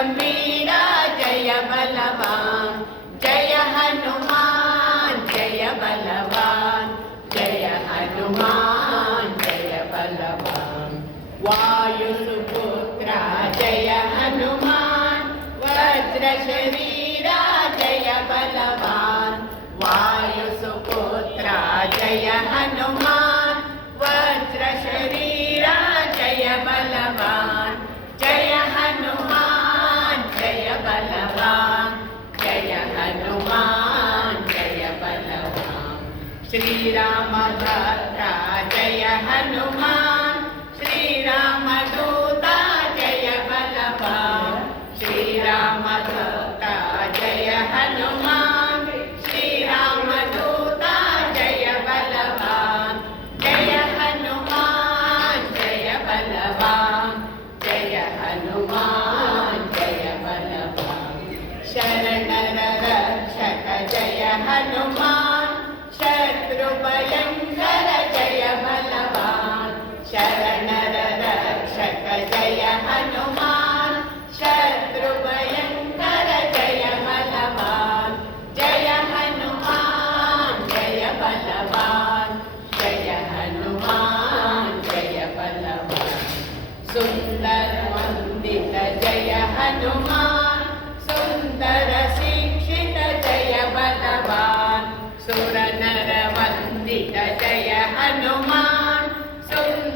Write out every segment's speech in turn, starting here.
हनुमान जय बलवान जय हनुमान जय बलवान जय हनुमान जय बलवान जय हनुमान जय बलवान वीरादि वीरा जय हनुमान वीर गंभीरा जय बलवान वीरादि वीरा जय श्रीराम भद्रा जय हनुमान श्रीराम दूता जय बलवान श्रीराम दूता जय हनुमान श्रीराम दूता जय बलवान जय हनुमान जय बलवान जय हनुमान जय बलवान शरणर रक्षक जय हनुमान शत्रु भयंकर जय बलवान शरणर रक्षक जय हनुमान शत्रु भयंकर जय बलवान जय हनुमान जय बलवान जय हनुमान जय बलवान सुंदर वंदित जय हनुमान सुंदर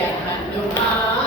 yeah, I know.